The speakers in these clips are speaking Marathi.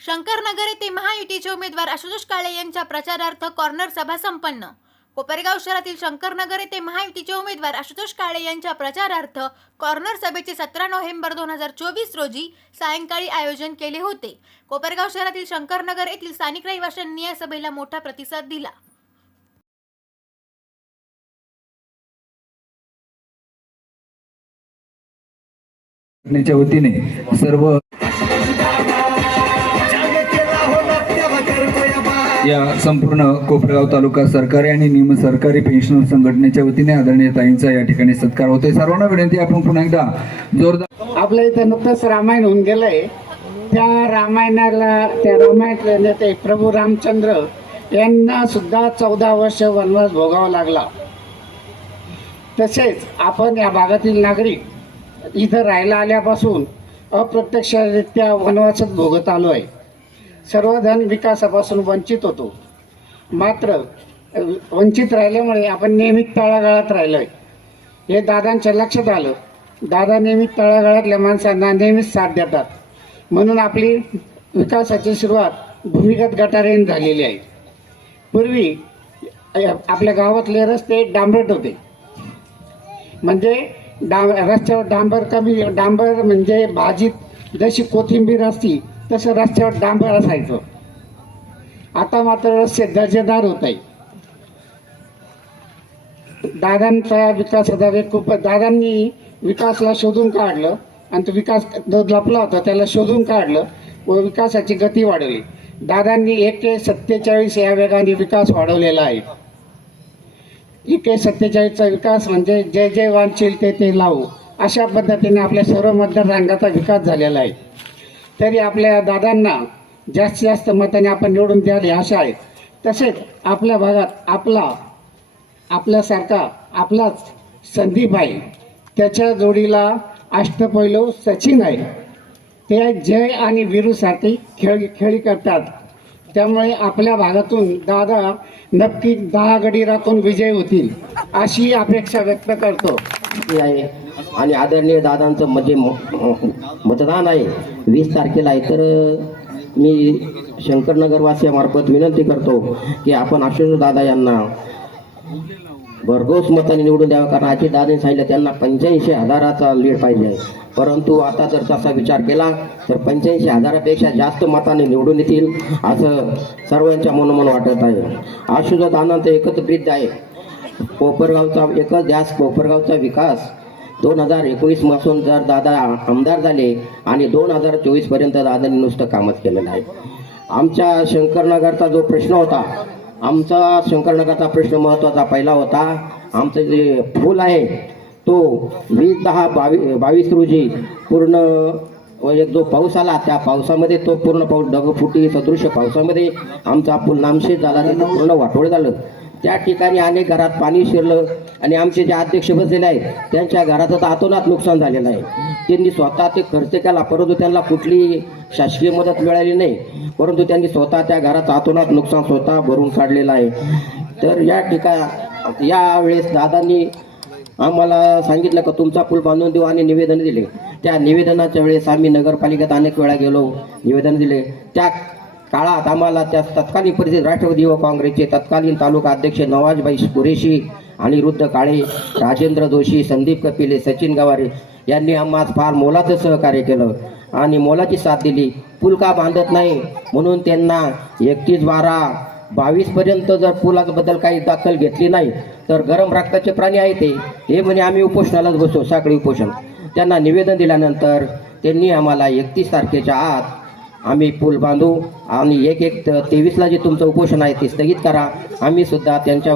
शंकरनगर येथे महायुतीचे उमेदवार आशुतोष काळे यांच्या प्रचारार्थ कॉर्नर सभा संपन्न. कोपरगाव शहरातील शंकरनगर येथे महायुतीचे उमेदवार आशुतोष काळे यांच्या प्रचारार्थ कॉर्नर सभेचे सतरा नोव्हेंबर दोन हजार चोवीस रोजी सायंकाळी आयोजन केले होते. कोपरगाव शहरातील शंकरनगर येथील स्थानिक रहिवाशांनी या सभेला मोठा प्रतिसाद दिला. वतीने सर्व या संपूर्ण कोपरगाव तालुका सरकारी आणि निम सरकारी पेन्शनर संघटनेच्या वतीने आदरणीय ताईंचा या ठिकाणी सत्कार होतोय. सर्वांना विनंती आपण पुन्हा एकदा जोरदार आपल्या इथं नुकतंच रामायण होऊन गेलंय. त्या रामायणाला त्या रामायणातले नेते प्रभू रामचंद्र यांना सुद्धा चौदा वर्ष वनवास भोगावा लागला. तसेच आपण या भागातील नागरिक इथं राहायला आल्यापासून अप्रत्यक्षरित्या वनवासच भोगत आलो आहे सर्वधन विकासापासून वंचित होतो. मात्र वंचित राहिल्यामुळे आपण नेहमी तळागाळात राहिलो आहे हे दादांच्या लक्षात आलं. दादा नेहमी तळागाळातल्या माणसांना नेहमीच साथ देतात. म्हणून आपली विकासाची सुरुवात भूमिगत गटारेने झालेली आहे. पूर्वी आपल्या गावातले रस्ते डांबरट होते. म्हणजे डा रस्त्यावर डांबर कमी डांबर म्हणजे भाजीत जशी कोथिंबीर असती तसं रस्त्यावर डांबर असायचं आता मात्र रस्ते दर्जेदार होत आहे दादांचा विकास वेग खूप दादांनी विकासला शोधून काढलं आणि तो विकास जो लपला होता त्याला शोधून काढलं व विकासाची गती वाढवली. दादांनी एक ते सत्तेचाळीस या वेगाने विकास वाढवलेला आहे. एक सत्तेचाळीसचा विकास म्हणजे जे जे वांचील ते ते लावू अशा पद्धतीने आपल्या सर्व मतदारसंघाचा विकास झालेला आहे. तरी आपल्या दादांना जास्तीत जास्त मताने आपण निवडून द्याल आशा आहे तसेच आपल्या भागात आपला आपल्यासारखा आपलाच संदीप आहे. त्याच्या जोडीला अष्टपैलू सचिन आहे. ते जय आणि वीरूसाठी खेळ खेळी करतात. त्यामुळे आपल्या भागातून दादा नक्की दहा गडी राखून विजय होतील अशी अपेक्षा व्यक्त करतो. आहे. आणि आदरणीय दादांचं म्हणजे म- मतदान आहे. वीस तारखेला आहे. तर मी शंकरनगरवासियामार्फत विनंती करतो की आपण आशुष दादा यांना भरघोस मताने निवडून द्यावं. कारण आजी दादाने सांगितलं त्यांना पंच्याऐंशी हजाराचा लीड पाहिजे परंतु आता जर तसा विचार केला तर पंच्याऐंशी हजारापेक्षा जास्त मताने निवडून येतील असं सर्वांच्या मनोमन वाटत आहे. आशुष दादांचं एकत्र वृद्ध आहे. कोपरगावचा एकच ध्यास कोपरगावचा विकास दोन हजार एकोणीसपासून जर दादा आमदार झाले आणि दोन हजार चोवीसपर्यंत दादांनी नुसतं कामच केलेलं आहे. आमच्या शंकरनगरचा जो प्रश्न होता आमचा शंकरनगरचा प्रश्न महत्त्वाचा पहिला होता आमचं जे फूल आहे तो वीस दहा बावी बावीस रोजी पूर्ण एक जो पाऊस आला त्या पावसामध्ये तो पूर्ण पाऊस ढगफुटी सदृश्य पावसामध्ये आमचा पूल नामशेष झाला तिथं पूर्ण वाटोळ झालं. त्या ठिकाणी अनेक घरात पाणी शिरलं आणि आमचे जे अध्यक्ष बसलेले आहेत त्यांच्या घराचं तर आतोनात नुकसान झालेलं आहे. त्यांनी स्वतः ते खर्च केला परंतु त्यांना कुठली शासकीय मदत मिळाली नाही. परंतु त्यांनी स्वतः त्या घराचं आतोनात नुकसान स्वतः भरून काढलेलं आहे. तर या ठिकाण यावेळेस दादांनी आम्हाला सांगितलं का तुमचा पूल बांधून देऊ आणि निवेदन दिले. त्या निवेदनाच्या वेळेस आम्ही नगरपालिकेत अनेक वेळा गेलो निवेदन दिले. त्या काळात आम्हाला त्या तत्कालीन परिस्थितीत राष्ट्रवादी युवक काँग्रेसचे तत्कालीन तालुका अध्यक्ष नवाजबाई कुरेशी अनिरुद्ध काळे राजेंद्र जोशी संदीप कपिले सचिन गवारे यांनी आम्हाला फार मोलाचं सहकार्य केलं आणि मोलाची साथ दिली. पूल का बांधत नाही? म्हणून त्यांना एकतीस बारा बावीसपर्यंत जर पुलाबद्दल काही दाखल घेतली नाही तर गरम रक्ताचे प्राणी आहे ते. हे म्हणजे आम्ही उपोषणालाच बसतो साखळी उपोषण. त्यांना निवेदन दिल्यानंतर त्यांनी आम्हाला एकतीस तारखेच्या आत आम्ही पूल बांधू आणि एक एक तेवीसला जे तुमचं उपोषण आहे ते स्थगित करा. आम्ही सुद्धा त्यांच्या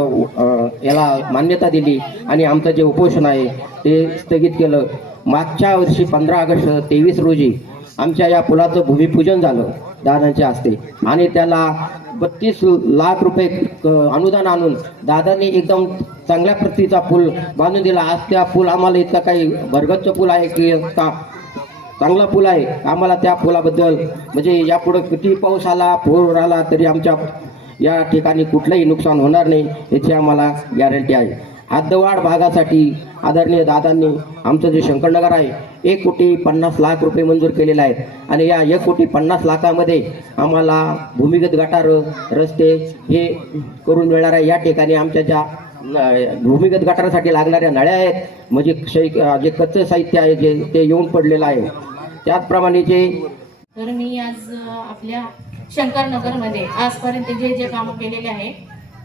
याला मान्यता दिली आणि आमचं जे उपोषण आहे ते स्थगित केलं. मागच्या वर्षी पंधरा ऑगस्ट तेवीस रोजी आमच्या या पुलाचं भूमिपूजन झालं दादांच्या हस्ते. आणि त्याला बत्तीस लाख रुपये क- अनुदान आणून दादांनी एकदम चांगल्या प्रतीचा पूल बांधून दिला. आज त्या पूल आम्हाला इतका काही भरगच्च पूल आहे की का चांगला पूल आहे. आम्हाला त्या पुलाबद्दल म्हणजे यापुढं किती पाऊस आला पूर आला तरी आमच्या या ठिकाणी कुठलंही नुकसान होणार नाही. याची आम्हाला गॅरंटी आहे. हद्दवाढ भागासाठी आदरणीय दादांनी आमचं जे शंकरनगर आहे एक कोटी पन्नास लाख रुपये मंजूर केलेले आहेत. आणि या एक कोटी पन्नास लाखामध्ये आम्हाला भूमिगत गटार रस्ते हे करून मिळणार आहे. या ठिकाणी आमच्या ज्या भूमिगत गटारासाठी लागणाऱ्या नळ्या आहेत. म्हणजे शै जे कच्चं साहित्य आहे जे ते येऊन पडलेलं आहे. त्याचप्रमाणे जे तर मी आज आपल्या शंकरनगरमध्ये आजपर्यंत जे जे कामं केलेले आहे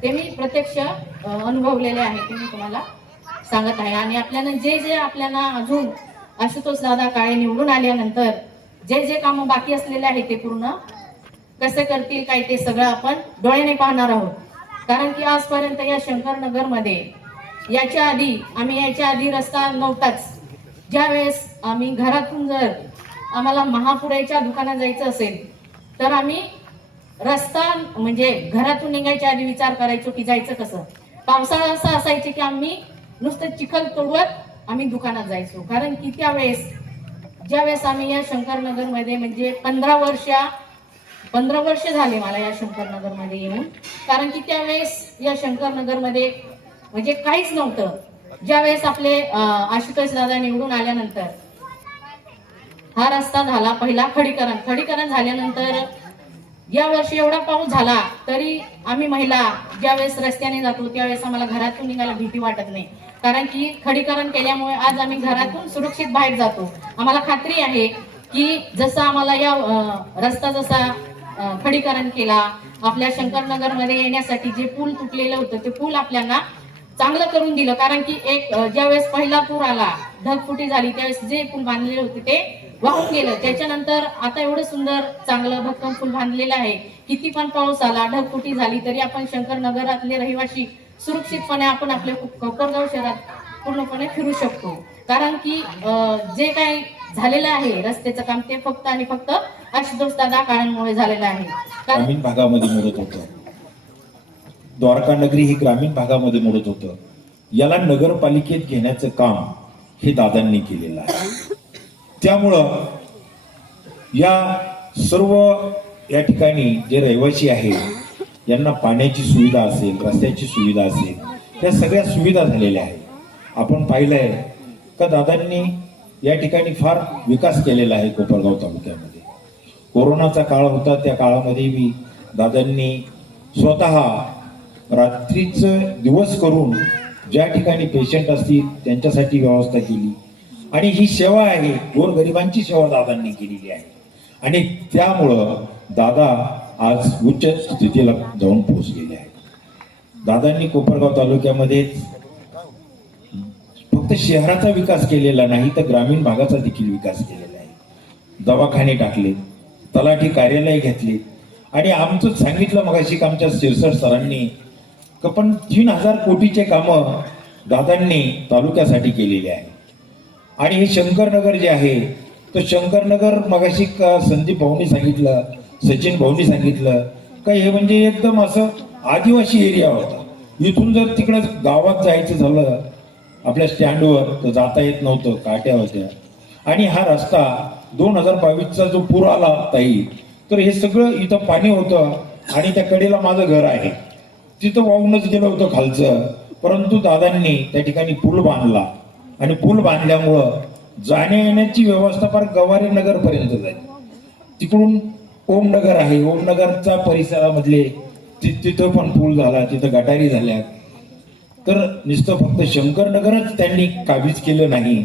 ते मी प्रत्यक्ष अनुभवलेले आहे ते मी तुम्हाला सांगत आहे. आणि आपल्याला जे जे आपल्याला अजून आशुतोष दादा काळे निवडून आल्यानंतर जे जे कामं बाकी असलेले आहे ते पूर्ण कसे करतील काय ते सगळं आपण डोळ्याने पाहणार आहोत. कारण की आजपर्यंत या शंकरनगरमध्ये याच्या आधी आम्ही याच्या आधी रस्ता नव्हताच. ज्यावेळेस आम्ही घरातून जर आम्हाला महापुराच्या दुकानात जायचं असेल तर आम्ही रस्ता म्हणजे घरातून निघायच्या आधी विचार करायचो की जायचं कसं? पावसाळा असं असायचे की आम्ही नुसतं चिखल तोडवत आम्ही दुकानात जायचो. कारण की त्यावेळेस ज्यावेळेस आम्ही या शंकरनगरमध्ये म्हणजे पंधरा वर्षा पंधरा वर्ष झाले मला या शंकरनगरमध्ये येऊन. कारण की त्यावेळेस या शंकरनगरमध्ये म्हणजे काहीच नव्हतं. ज्यावेळेस आपले आशुतोष दादा निवडून आल्यानंतर हा रस्ता झाला पहिला खडीकरण. खडीकरण झाल्यानंतर या वर्षी एवढा पाऊस झाला तरी आम्ही महिला ज्यावेळेस रस्त्याने जातो त्यावेळेस आम्हाला घरातून निघायला भीती वाटत नाही. कारण की खडीकरण केल्यामुळे आज आम्ही घरातून सुरक्षित बाहेर जातो. आम्हाला खात्री आहे की जसं आम्हाला या रस्ता जसा खडीकरण केला. आपल्या शंकरनगरमध्ये येण्यासाठी जे पूल तुटलेलं होतं ते पूल आपल्याला चांगलं करून दिलं. कारण की एक ज्यावेळेस पहिला पूर आला ढगफुटी झाली त्यावेळेस जे पूल बांधलेले होते ते वाहून गेलं. त्याच्यानंतर आता एवढं सुंदर चांगलं भक्कम पूल बांधलेलं आहे. किती पण पाऊस आला ढगफुटी झाली तरी आपण शंकरनगरातले रहिवासी सुरक्षितपणे आपण आपल्या कोपरगाव शहरात पूर्णपणे फिरू शकतो. कारण की जे काही झालेलं आहे रस्त्याचं काम ते फक्त आणि फक्त आशुतोष दादा काळांमुळे झालेलं आहे. ग्रामीण भागामध्ये मोडत होतं. द्वारका नगरी ही ग्रामीण भागामध्ये मोडत होतं. याला नगरपालिकेत घेण्याचं काम हे दादांनी केलेलं आहे. त्यामुळं या सर्व या ठिकाणी जे रहिवासी आहे यांना पाण्याची सुविधा असेल रस्त्याची सुविधा असेल या सगळ्या सुविधा झालेल्या आहेत. आपण पाहिलंय का दादांनी या ठिकाणी फार विकास केलेला आहे कोपरगाव तालुक्यामध्ये. कोरोनाचा काळ होता त्या काळामध्ये मी दादांनी स्वतः रात्रीचं दिवस करून ज्या ठिकाणी पेशंट असतील त्यांच्यासाठी व्यवस्था केली. आणि ही सेवा आहे गोरगरिबांची सेवा दादांनी केलेली आहे. आणि त्यामुळं दादा आज उच्च स्थितीला जाऊन पोहोचलेले आहेत. दादांनी कोपरगाव तालुक्यामध्येच फक्त शहराचा विकास केलेला नाही तर ग्रामीण भागाचा देखील विकास केलेला आहे. दवाखाने टाकले तलाठी कार्यालय घेतले. आणि आमचं सांगितलं मगाशी आमच्या शिरसट सरांनी का पण तीन हजार कोटीचे कामं दादांनी तालुक्यासाठी केलेले आहे आणि हे शंकरनगर जे आहे तर शंकरनगर मगाशी का संदीप भाऊनी सांगितलं सचिन भाऊनी सांगितलं का हे म्हणजे एकदम असं आदिवासी एरिया होता. इथून जर तिकडं गावात जायचं झालं आपल्या स्टँडवर तर जाता येत नव्हतं काट्या होत्या. आणि हा रस्ता दोन हजार बावीसचा जो पूर आला ताई तर हे सगळं इथं पाणी होतं आणि त्या कडेला माझं घर आहे. तिथं वाहूनच गेलं होतं खालचं परंतु दादांनी त्या ठिकाणी पूल बांधला. आणि पूल बांधल्यामुळं जाण्या येण्याची व्यवस्था फार गवारी नगरपर्यंत जाईल झाली. तिकडून ओमनगर आहे ओमनगरचा परिसरामधले तिथं पण पूल झाला तिथं गटारी झाल्या. तर नुसतं फक्त शंकरनगरच त्यांनी काबीज केलं नाही.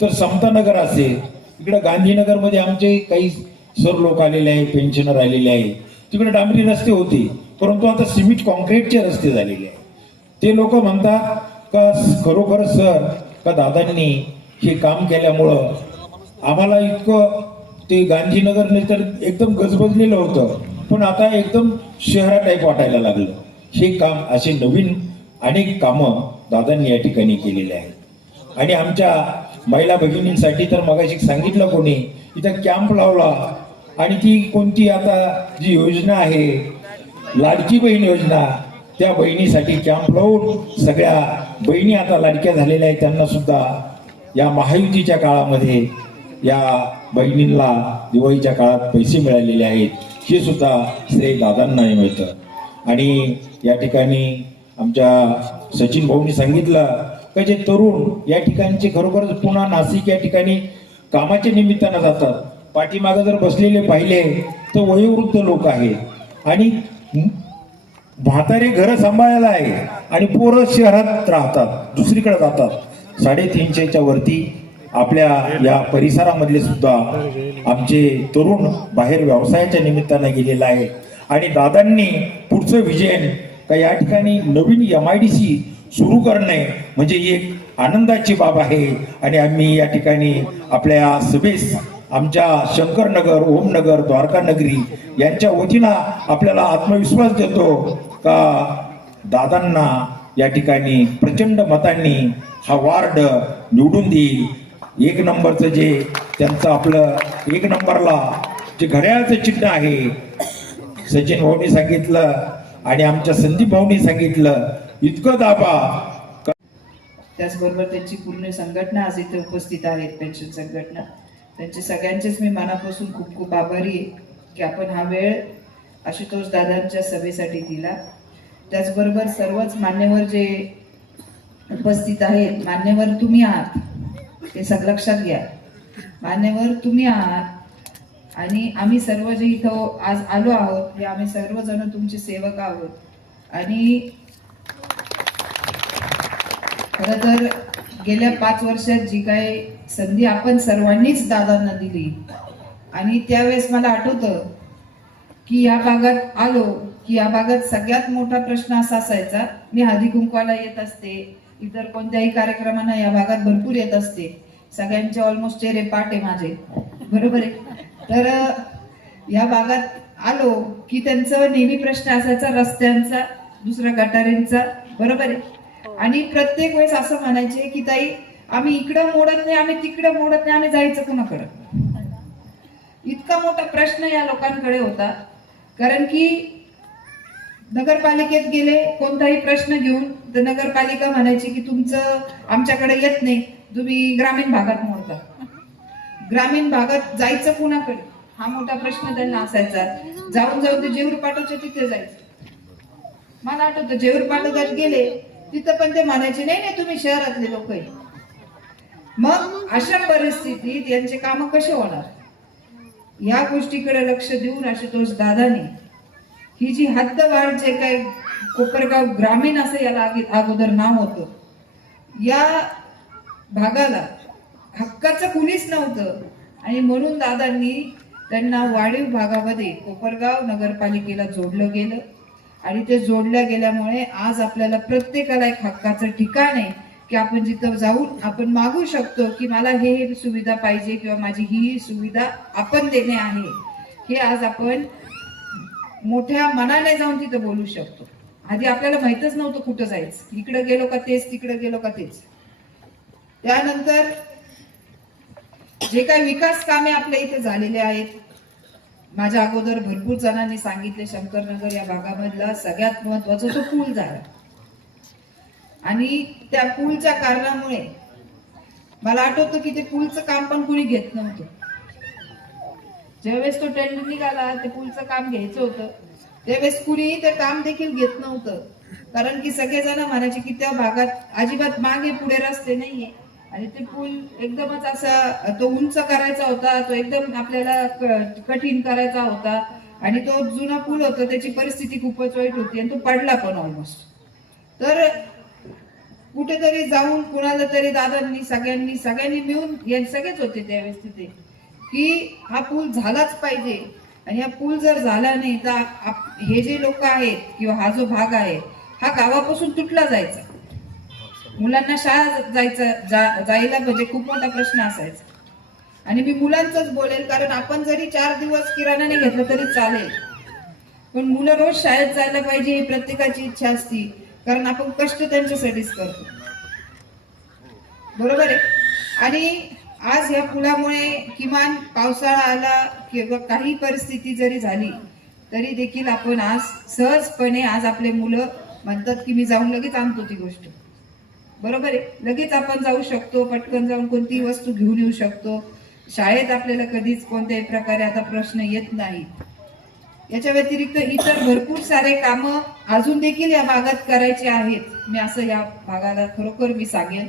तर समतानगर असेल इकडं गांधीनगरमध्ये आमचे काही सर लोक आलेले आहे पेन्शनर आलेले आहे. तिकडे डांबरी रस्ते होते परंतु आता सिमेंट कॉन्क्रीटचे रस्ते झालेले आहे. ते लोक म्हणतात का खरोखर सर का दादांनी हे काम केल्यामुळं आम्हाला इतकं ते गांधीनगरने तर एकदम गजबजलेलं होतं. पण आता एकदम शहरा टाईप वाटायला लागलं. हे काम असे नवीन अनेक कामं दादांनी या ठिकाणी केलेली आहेत. आणि आमच्या महिला भगिनींसाठी तर मगाशी सांगितलं कोणी इथं कॅम्प लावला. आणि ती कोणती आता जी योजना आहे लाडकी बहीण योजना त्या बहिणीसाठी कॅम्प लावून सगळ्या बहिणी आता लाडक्या झालेल्या आहेत. त्यांना सुद्धा या महायुतीच्या काळामध्ये या बहिणींना दिवाळीच्या काळात पैसे मिळालेले आहेत. हे सुद्धा श्रेय दादांना मिळतं. आणि या ठिकाणी आमच्या सचिन भाऊनी सांगितलं का जे तरुण या ठिकाणचे खरोखरच पुन्हा नाशिक या ठिकाणी कामाच्या निमित्तानं जातात. पाठीमागं जर बसलेले पाहिले तर वयोवृद्ध लोक आहे आणि म्हातारे घरं सांभाळायला आहे आणि पोरं शहरात राहतात दुसरीकडे जातात. साडेतीनशेच्या वरती आपल्या या परिसरामधले सुद्धा आमचे तरुण बाहेर व्यवसायाच्या निमित्तानं गेलेला आहे आणि दादांनी पुढचं विजयन का या ठिकाणी नवीन एम आय डी सी सुरू करणे म्हणजे एक आनंदाची बाब आहे. आणि आम्ही या ठिकाणी आपल्या सभेस आमच्या शंकरनगर ओमनगर द्वारकानगरी यांच्या वतीनं आपल्याला आत्मविश्वास देतो का दादांना या ठिकाणी प्रचंड मतांनी हा वार्ड निवडून देईल. एक नंबरचं जे त्यांचं आपलं एक नंबरला जे घड्याळाचं चिन्ह आहे सचिन भाऊनी सांगितलं आणि आमच्या संदीप भाऊनी सांगितलं इतकं दाबा. त्याचबरोबर त्यांची पूर्ण संघटना आज इथे उपस्थित आहेत पेन्शन संघटना. त्यांचे सगळ्यांचेच मी मनापासून खूप खूप आभारी आहे की आपण हा वेळ आशुतोष दादांच्या सभेसाठी दिला. त्याचबरोबर सर्वच मान्यवर जे उपस्थित आहेत मान्यवर तुम्ही आहात हे सग लक्षात घ्या. मान्यवर तुम्ही आहात आणि आम्ही सर्व जे इथं आज आलो आहोत हे आम्ही सर्वजण तुमचे सेवक आहोत. आणि खरं तर गेल्या पाच वर्षात जी काही संधी आपण सर्वांनीच दादांना दिली आणि त्यावेळेस मला आठवतं की या भागात आलो की या भागात सगळ्यात मोठा प्रश्न असा असायचा मी हळदी कुंकवाला येत असते इतर कोणत्याही कार्यक्रमांना या भागात भरपूर येत असते सगळ्यांचे ऑलमोस्ट चेहरे पाठ आहे माझे. बरोबर आहे? तर या भागात आलो की त्यांचं नेहमी प्रश्न असायचा रस्त्यांचा दुसऱ्या गटारींचा. बरोबर आहे? आणि प्रत्येक वेळेस असं म्हणायचे की ताई आम्ही इकडं मोडत नाही आम्ही तिकडं मोडत नाही आम्ही जायचं कुणाकडं? इतका मोठा प्रश्न या लोकांकडे होता. कारण की नगरपालिकेत गेले कोणताही प्रश्न घेऊन तर नगरपालिका म्हणायची की तुमचं आमच्याकडे येत नाही तुम्ही ग्रामीण भागात मोडता ग्रामीण भागात जायचं कुणाकडे? हा मोठा प्रश्न त्यांना असायचा. जाऊन जाऊन ते जेऊर पाठवचे तिथे जायचं. मला आठवतं जेऊर पाठवतात गेले तिथं पण ते म्हणायचे नाही नाही तुम्ही शहरातले लोक आहे. मग अशा परिस्थितीत यांचे काम कसे होणार? या गोष्टीकडे लक्ष देऊन आशुतोष दादानी ही जी हद्दवाढ जे काय कोपरगाव ग्रामीण असं याला अगोदर नाव होतं या भागाला हक्काचं कुणीच नव्हतं. आणि म्हणून दादांनी त्यांना वाढीव भागामध्ये कोपरगाव नगरपालिकेला जोडलं गेलं. आणि ते जोडल्या गेल्यामुळे आज आपल्याला प्रत्येकाला एक हक्काचं ठिकाण आहे की आपण जिथं जाऊन आपण मागू शकतो की मला हे हे सुविधा पाहिजे किंवा माझी ही ही सुविधा आपण देणे आहे. हे आज आपण मोठ्या मनाने जाऊन तिथं बोलू शकतो. आधी आपल्याला माहितच नव्हतं कुठं जायचं. इकडं गेलो का तेच तिकडं गेलो का तेच. त्यानंतर जे काही विकास कामे आपल्या इथे झालेले आहेत माझ्या अगोदर भरपूर जणांनी सांगितले शंकरनगर या भागामधला सगळ्यात महत्त्वाचा तो पूल झाला. आणि त्या पूलच्या कारणामुळे मला आठवतं की ते पूलचं काम पण कुणी घेत नव्हतं. ज्यावेळेस तो टेंडर निघाला ते पूलचं काम घ्यायचं होतं. त्यावेळेस कुणीही ते काम देखील घेत नव्हतं. कारण की सगळेजण म्हणायचे की त्या भागात अजिबात मागे पुढे रस्ते नाहीये. आणि ते पूल एकदमच असा तो उंच करायचा होता तो एकदम आपल्याला क- कठीण करायचा होता. आणि तो जुना पूल होता त्याची परिस्थिती खूपच वाईट होती आणि तो पडला पण ऑलमोस्ट तर कुठेतरी जाऊन कुणाला तरी दादांनी सगळ्यांनी सगळ्यांनी मिळून हे सगळेच होते त्यावेळेस तिथे की हा पूल झालाच पाहिजे. आणि हा पूल जर झाला नाही तर आप- हे जे लोक आहेत किंवा हा जो भाग आहे हा गावापासून तुटला जायचा. मुलांना शाळा जायचं जा- जायला म्हणजे खूप मोठा प्रश्न असायचा. आणि मी मुलांचंच बोलेल कारण आपण जरी चार दिवस किराणाने घेतलं तरी चालेल. पण मुलं रोज शाळेत जायला पाहिजे ही प्रत्येकाची इच्छा असती कारण आपण कष्ट त्यांच्यासाठीच करतो. बरोबर आहे? आणि आज या पुलामुळे किमान पावसाळा आला किंवा काही परिस्थिती जरी झाली तरी देखील आपण आज सहजपणे आज आपले मुलं म्हणतात की मी जाऊन लगेच आणतो ती गोष्ट. बरोबर आहे? लगेच आपण जाऊ शकतो पटकन जाऊन कोणतीही वस्तू घेऊन येऊ शकतो. शाळेत आपल्याला कधीच कोणत्याही प्रकारे आता प्रश्न येत नाही. याच्या व्यतिरिक्त इतर भरपूर सारे कामं अजून देखील या भागात करायचे आहेत. मी असं या भागाला खरोखर मी सांगेन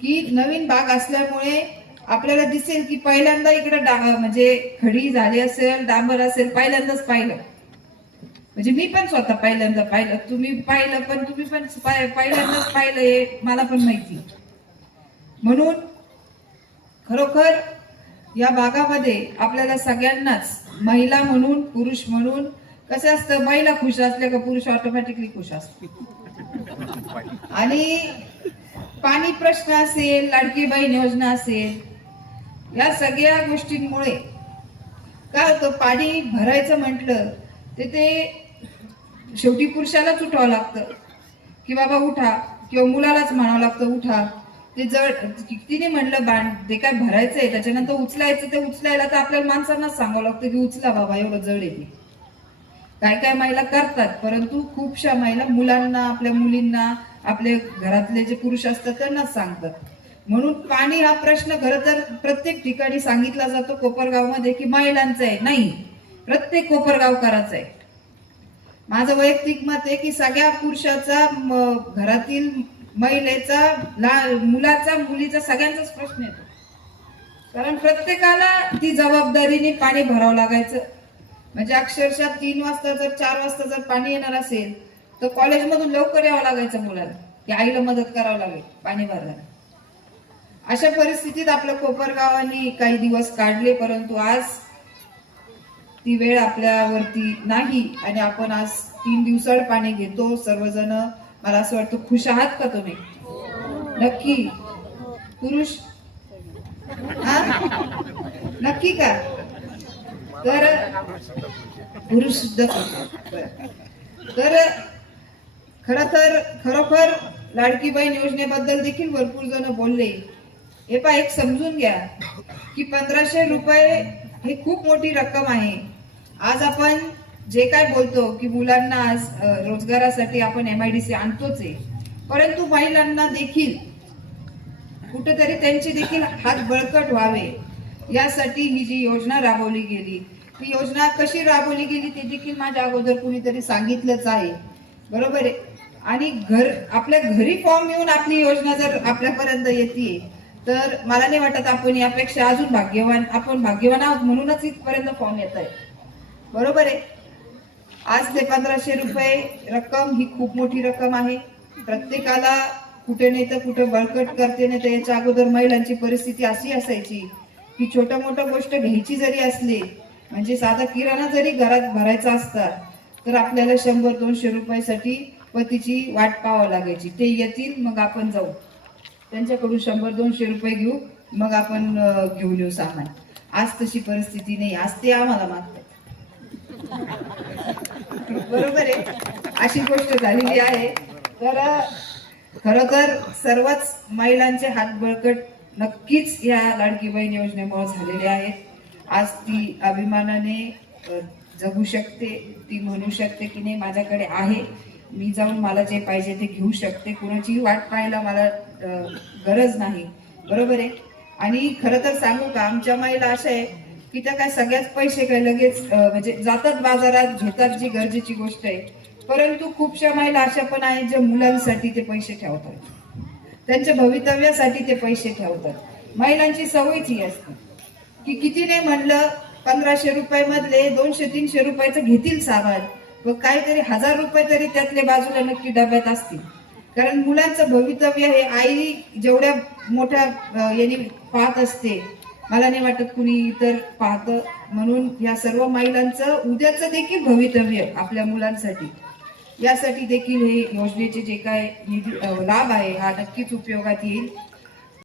की नवीन भाग असल्यामुळे आपल्याला दिसेल की पहिल्यांदा इकडे डा म्हणजे खडी झाली असेल डांबर असेल पहिल्यांदाच पाहिलं. म्हणजे मी पण स्वतः पहिल्यांदा पाहिलं. तुम्ही पाहिलं पण तुम्ही पण पहिल्यांदाच पाहिलं हे मला पण माहिती. म्हणून खरोखर या भागामध्ये आपल्याला सगळ्यांनाच महिला म्हणून पुरुष म्हणून कसं असतं महिला खुश असल्या का पुरुष ऑटोमॅटिकली खुश असते. आणि पाणी प्रश्न असेल लाडकी बहीण योजना असेल या सगळ्या गोष्टींमुळे काय होतं पाणी भरायचं म्हटलं ते ते शेवटी पुरुषालाच उठावं लागतं. की बाबा उठा किंवा मुलालाच म्हणावं लागतं उठा. ते जड तिने म्हणलं बाण ते काय भरायचंय त्याच्यानंतर उचलायचं ते उचलायला तर आपल्याला माणसांनाच सांगावं लागतं की उचला बाबा एवढं जड आहे काय काय महिला करतात परंतु खूपशा महिला मुलांना आपल्या मुलींना आपले घरातले जे पुरुष असतात त्यांनाच सांगतात. म्हणून पाणी हा प्रश्न खरं तर प्रत्येक ठिकाणी सांगितला जातो कोपरगावमध्ये की महिलांचा आहे. नाही. प्रत्येक कोपरगावकराचा आहे. माझं वैयक्तिक मत आहे की सगळ्या पुरुषाचा घरातील महिलेचा ला मुलाचा मुलीचा सगळ्यांचाच प्रश्न येतो कारण प्रत्येकाला ती जबाबदारीने पाणी भरावं लागायचं. म्हणजे अक्षरशः तीन वाजता जर चार वाजता जर पाणी येणार असेल तर कॉलेजमधून लवकर यावं लागायचं मुलाला. की आईला मदत करावं लागेल पाणी भरायला अशा परिस्थितीत आपलं कोपरगावांनी काही दिवस काढले परंतु आज ती वेळ आपल्यावरती नाही आणि आपण आज तीन दिवसाळ पाणी घेतो सर्वजण मला असं वाटतं खुश आहात का तुम्ही? नक्की. पुरुष? हा? नक्की का? तर पुरुष सुद्धा तर खर तर खरोखर लाडकी बहीण योजनेबद्दल देखील भरपूर जण बोलले. हे पा एक समजून घ्या की पंधराशे रुपये हे खूप मोठी रक्कम आहे. आज आपण जे काय बोलतो की मुलांना आज रोजगारासाठी आपण एम आय डी सी आणतोच आहे. परंतु महिलांना देखील कुठेतरी त्यांचे देखील हात बळकट व्हावे. यासाठी ही जी योजना राबवली गेली ती योजना कशी राबवली गेली ते देखील माझ्या अगोदर कुणीतरी सांगितलंच आहे. बरोबर आहे? आणि घर आपल्या घरी फॉर्म येऊन आपली योजना जर आपल्यापर्यंत येते तर मला नाही वाटत आपण यापेक्षा अजून भाग्यवान आपण भाग्यवान आहोत म्हणूनच इथपर्यंत फॉर्म येत आहे. बरोबर आहे. आज ते पंधराशे रुपये रक्कम ही खूप मोठी रक्कम आहे. प्रत्येकाला कुठे नाही तर कुठे बळकट करते नाही तर याच्या अगोदर महिलांची परिस्थिती अशी असायची की छोटं मोठं गोष्ट घ्यायची जरी असली म्हणजे साधा किराणा जरी घरात भरायचा असता तर आपल्याला शंभर दोनशे रुपयासाठी पतीची वाट पाहावं लागायची. ते येतील मग आपण जाऊ. त्यांच्याकडून शंभर दोनशे रुपये घेऊ मग आपण घेऊन येऊ सामान. आज तशी परिस्थिती नाही. आज ते आम्हाला मागतात. बरोबर आहे. अशी गोष्ट झालेली आहे. तर खरोखर सर्वच महिलांचे हात बळकट नक्कीच या लाडकी बहीण योजनेमुळे झालेले आहेत. आज ती अभिमानाने जगू शकते ती म्हणू शकते की नाही माझ्याकडे आहे. मी जाऊन मला जे पाहिजे ते घेऊ शकते. कुणाचीही वाट पाहायला मला गरज नाही. बरोबर आहे? आणि खरं तर सांगू का आमच्या महिला अशा आहे की त्या काय सगळ्याच पैसे काय लगेच म्हणजे जातात बाजारात घेतात जी गरजेची गोष्ट आहे. परंतु खूपशा महिला अशा पण आहेत ज्या मुलांसाठी ते पैसे ठेवतात. त्यांच्या भवितव्यासाठी ते पैसे ठेवतात. महिलांची सवयच ही असते. की किती नाही म्हणलं पंधराशे रुपयामधले दोनशे तीनशे रुपयाचं घेतील सामान व काहीतरी हजार रुपये तरी त्यातले बाजूला नक्की डब्यात असतील. कारण मुलांचं भवितव्य हे आई जेवढ्या मोठ्या याने यांनी पाहत असते मला नाही वाटत कुणी इतर पाहतं म्हणून या सर्व महिलांचं उद्याचं देखील भवितव्य आपल्या मुलांसाठी. यासाठी देखील हे योजनेचे जे काय निधी लाभ आहे हा नक्कीच उपयोगात येईल.